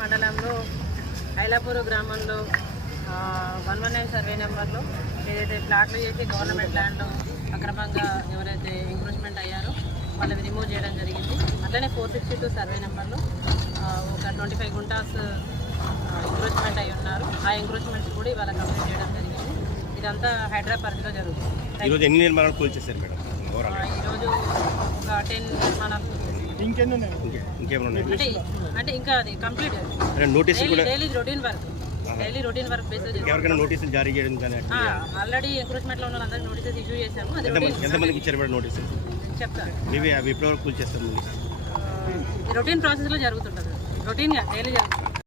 మండలంలో ఐలాపూర్ గ్రామంలో 119 సర్వే నెంబర్లో ఏదైతే ప్లాట్లు చేసి గవర్నమెంట్ ల్యాండ్లో అక్రమంగా ఎవరైతే ఎంక్రోచ్మెంట్ అయ్యారో వాళ్ళని రిమూవ్ చేయడం జరిగింది. అట్లనే 462 సర్వే నెంబర్లో ఒక 25 గుంటాస్ ఎంక్రోచ్మెంట్ అయి ఉన్నారు. ఆ ఎంక్రోచ్మెంట్స్ కూడా ఇవాళ కంప్లీట్ చేయడం జరిగింది. ఇదంతా హైదరాబాద్ పరిధిలో జరుగుతుంది. ఈరోజు ఎన్ని నిర్మాణాలు కూల్చేశారు మేడం? ఈరోజు ఒక 10 నిర్మాణాలు. అంటే ఇంకా అది complete daily routine work basis ఎవరికైనా నోటీసులు జారీ చేయడం కానీ ఆల్రెడీ ఎంక్రోచ్మెంట్ లో ఉన్న అందరికి నోటీసెస్ ఇష్యూ చేశాము. ఎంతమందికి ఇచ్చారు మేడం నోటీసులు? చెప్తాను. మేబీ అవి ఎప్పటి వరకు కూల్చేస్తాం? రొటీన్ ప్రాసెస్ లో జరుగుతుంటుంది. రొటీన్ గా డైలీ జరుగుతుంది.